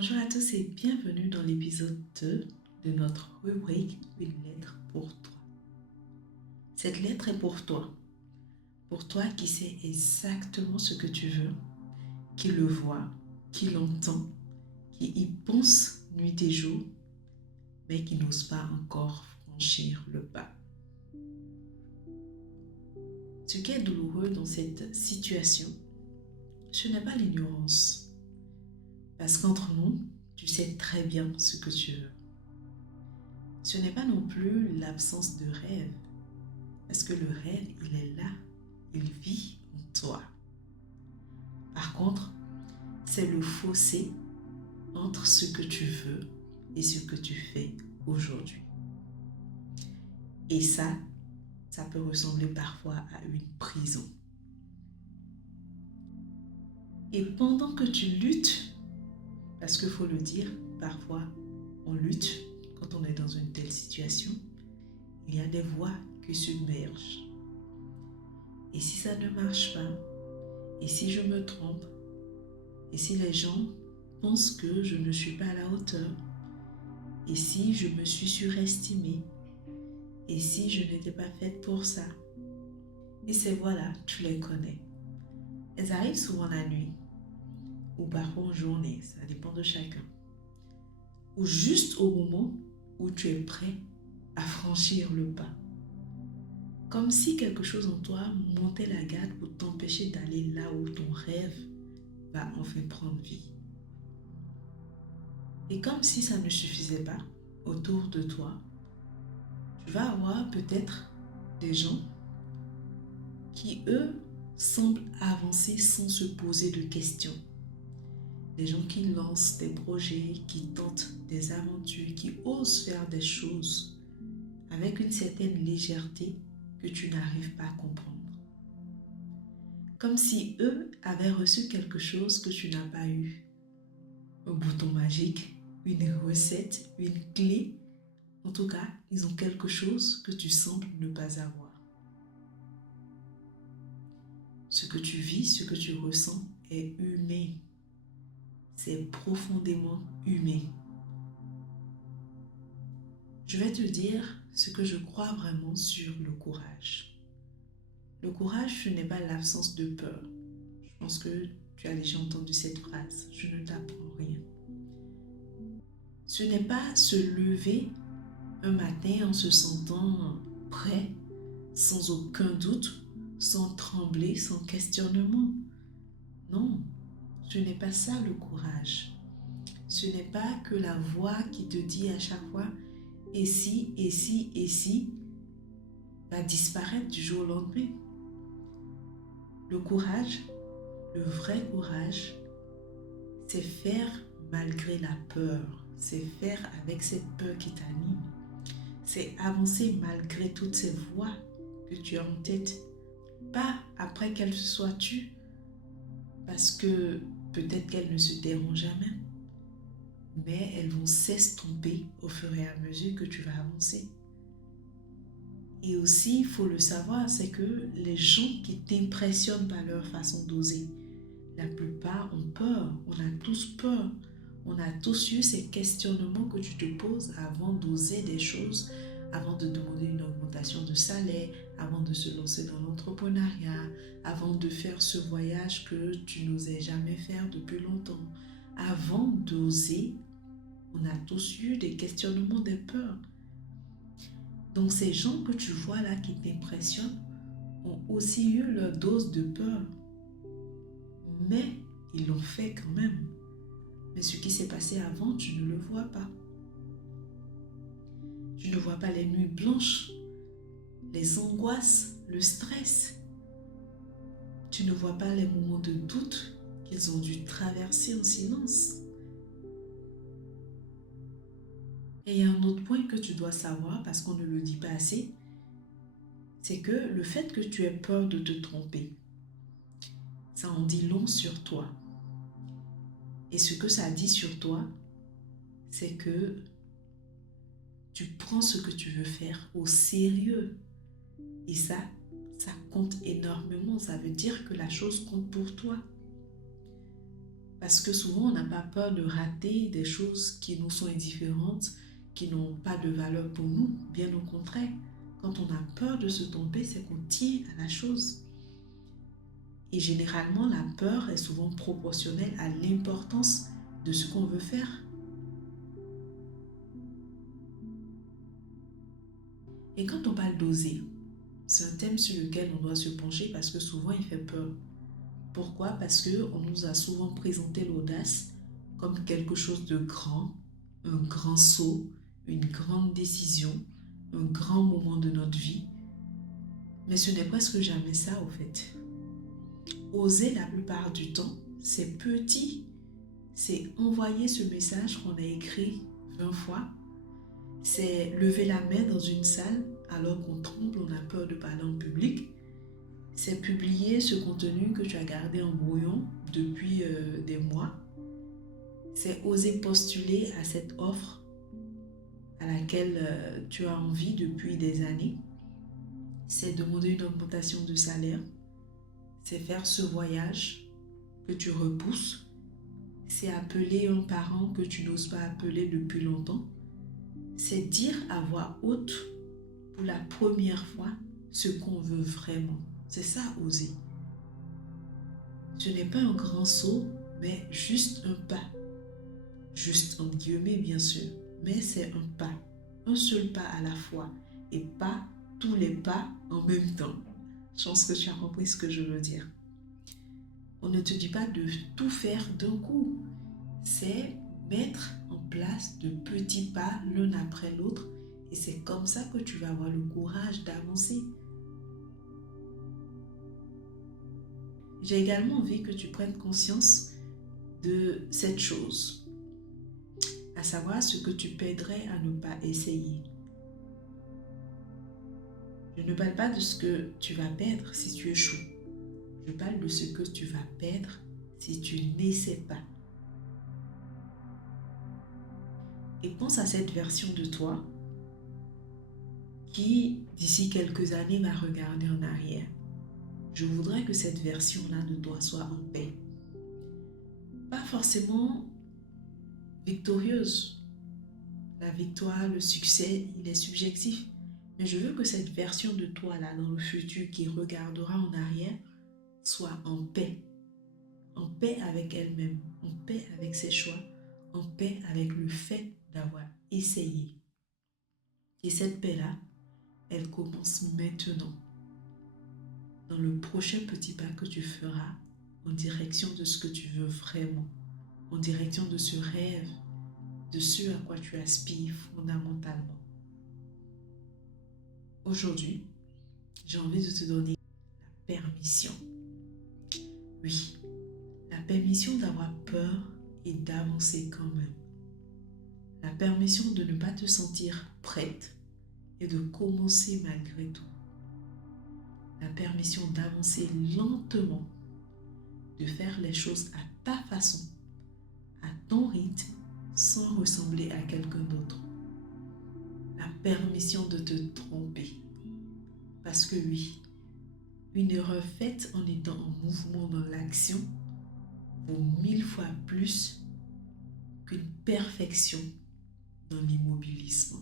Bonjour à tous et bienvenue dans l'épisode 2 de notre rubrique Une lettre pour toi. Cette lettre est pour toi qui sais exactement ce que tu veux, qui le voit, qui l'entend, qui y pense nuit et jour, mais qui n'ose pas encore franchir le pas. Ce qui est douloureux dans cette situation, ce n'est pas l'ignorance. Parce qu'entre nous, tu sais très bien ce que tu veux. Ce n'est pas non plus l'absence de rêve. Parce que le rêve, il est là. Il vit en toi. Par contre, c'est le fossé entre ce que tu veux et ce que tu fais aujourd'hui. Et ça peut ressembler parfois à une prison. Et pendant que tu luttes, parce qu'il faut le dire, parfois on lutte quand on est dans une telle situation, il y a des voix qui submergent. Et si ça ne marche pas, et si je me trompe, et si les gens pensent que je ne suis pas à la hauteur, et si je me suis surestimée, et si je n'étais pas faite pour ça. Et ces voix-là, tu les connais. Elles arrivent souvent la nuit, ou parfois en journée, ça dépend de chacun. Ou juste au moment où tu es prêt à franchir le pas. Comme si quelque chose en toi montait la garde pour t'empêcher d'aller là où ton rêve va enfin prendre vie. Et comme si ça ne suffisait pas, autour de toi, tu vas avoir peut-être des gens qui, eux, semblent avancer sans se poser de questions. Des gens qui lancent des projets, qui tentent des aventures, qui osent faire des choses avec une certaine légèreté que tu n'arrives pas à comprendre. Comme si eux avaient reçu quelque chose que tu n'as pas eu. Un bouton magique, une recette, une clé. En tout cas, ils ont quelque chose que tu sembles ne pas avoir. Ce que tu vis, ce que tu ressens est humain. C'est profondément humain. Je vais te dire ce que je crois vraiment sur le courage. Le courage, ce n'est pas l'absence de peur. Je pense que tu as déjà entendu cette phrase. Je ne t'apprends rien. Ce n'est pas se lever un matin en se sentant prêt, sans aucun doute, sans trembler, sans questionnement. Non, ce n'est pas ça le courage. Ce n'est pas que la voix qui te dit à chaque fois « et si » va disparaître du jour au lendemain. Le courage, le vrai courage, c'est faire malgré la peur. C'est faire avec cette peur qui t'anime. C'est avancer malgré toutes ces voix que tu as en tête. Pas après qu'elles se soient tues, parce que peut-être qu'elles ne se tairont jamais, mais elles vont s'estomper au fur et à mesure que tu vas avancer. Et aussi, il faut le savoir, c'est que les gens qui t'impressionnent par leur façon d'oser, la plupart ont peur. On a tous peur. On a tous eu ces questionnements que tu te poses avant d'oser des choses, avant de demander une augmentation de salaire, avant de se lancer dans l'entrepreneuriat, avant de faire ce voyage que tu n'osais jamais faire depuis longtemps. Avant d'oser, on a tous eu des questionnements, des peurs. Donc ces gens que tu vois là qui t'impressionnent ont aussi eu leur dose de peur. Mais ils l'ont fait quand même. Mais ce qui s'est passé avant, tu ne le vois pas. Tu ne vois pas les nuits blanches, les angoisses, le stress. Tu ne vois pas les moments de doute qu'ils ont dû traverser en silence. Et il y a un autre point que tu dois savoir, parce qu'on ne le dit pas assez, c'est que le fait que tu aies peur de te tromper, ça en dit long sur toi. Et ce que ça dit sur toi, c'est que tu prends ce que tu veux faire au sérieux. Et ça compte énormément. Ça veut dire que la chose compte pour toi. Parce que souvent, on n'a pas peur de rater des choses qui nous sont indifférentes, qui n'ont pas de valeur pour nous. Bien au contraire, quand on a peur de se tromper, c'est qu'on tient à la chose. Et généralement, la peur est souvent proportionnelle à l'importance de ce qu'on veut faire. Et quand on parle d'oser, c'est un thème sur lequel on doit se pencher parce que souvent il fait peur. Pourquoi? Parce qu'on nous a souvent présenté l'audace comme quelque chose de grand, un grand saut, une grande décision, un grand moment de notre vie. Mais ce n'est presque jamais ça au fait. Oser la plupart du temps, c'est petit. C'est envoyer ce message qu'on a écrit 20 fois. C'est lever la main dans une salle alors qu'on tremble, on a peur de parler en public. C'est publier ce contenu que tu as gardé en brouillon depuis des mois. C'est oser postuler à cette offre à laquelle tu as envie depuis des années. C'est demander une augmentation de salaire. C'est faire ce voyage que tu repousses. C'est appeler un parent que tu n'oses pas appeler depuis longtemps. C'est dire à voix haute pour la première fois ce qu'on veut vraiment. C'est ça, oser. Ce n'est pas un grand saut, mais juste un pas. Juste entre guillemets, bien sûr. Mais c'est un pas. Un seul pas à la fois. Et pas tous les pas en même temps. Je pense que tu as compris ce que je veux dire. On ne te dit pas de tout faire d'un coup. C'est mettre en place de petits pas l'un après l'autre. Et c'est comme ça que tu vas avoir le courage d'avancer. J'ai également envie que tu prennes conscience de cette chose, à savoir ce que tu perdrais à ne pas essayer. Je ne parle pas de ce que tu vas perdre si tu échoues. Je parle de ce que tu vas perdre si tu n'essaies pas. Et pense à cette version de toi qui, d'ici quelques années, va regarder en arrière. Je voudrais que cette version-là de toi soit en paix. Pas forcément victorieuse. La victoire, le succès, il est subjectif. Mais je veux que cette version de toi-là, dans le futur, qui regardera en arrière, soit en paix. En paix avec elle-même, en paix avec ses choix, en paix avec le fait d'avoir essayé. Et cette paix-là, elle commence maintenant, dans le prochain petit pas que tu feras en direction de ce que tu veux vraiment, en direction de ce rêve, de ce à quoi tu aspires fondamentalement. Aujourd'hui, j'ai envie de te donner la permission. Oui, la permission d'avoir peur et d'avancer quand même. La permission de ne pas te sentir prête et de commencer malgré tout. La permission d'avancer lentement, de faire les choses à ta façon, à ton rythme, sans ressembler à quelqu'un d'autre. La permission de te tromper. Parce que oui, une erreur faite en étant en mouvement dans l'action vaut 1000 fois plus qu'une perfection dans l'immobilisme.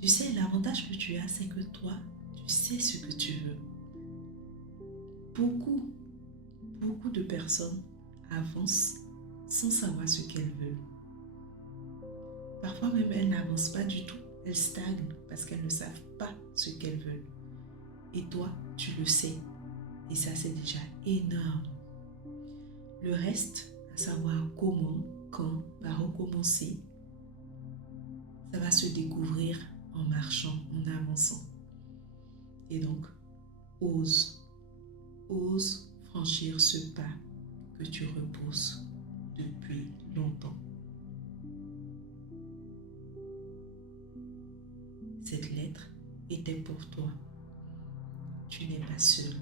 Tu sais, l'avantage que tu as, c'est que toi, tu sais ce que tu veux. Beaucoup de personnes avancent sans savoir ce qu'elles veulent. Parfois même, elles n'avancent pas du tout. Elles stagnent parce qu'elles ne savent pas ce qu'elles veulent. Et toi, tu le sais. Et ça, c'est déjà énorme. Le reste, à savoir comment, quand, par recommencer, ça va se découvrir en marchant, en avançant. Et donc, ose franchir ce pas que tu repousses depuis longtemps. Cette lettre était pour toi. Tu n'es pas seul.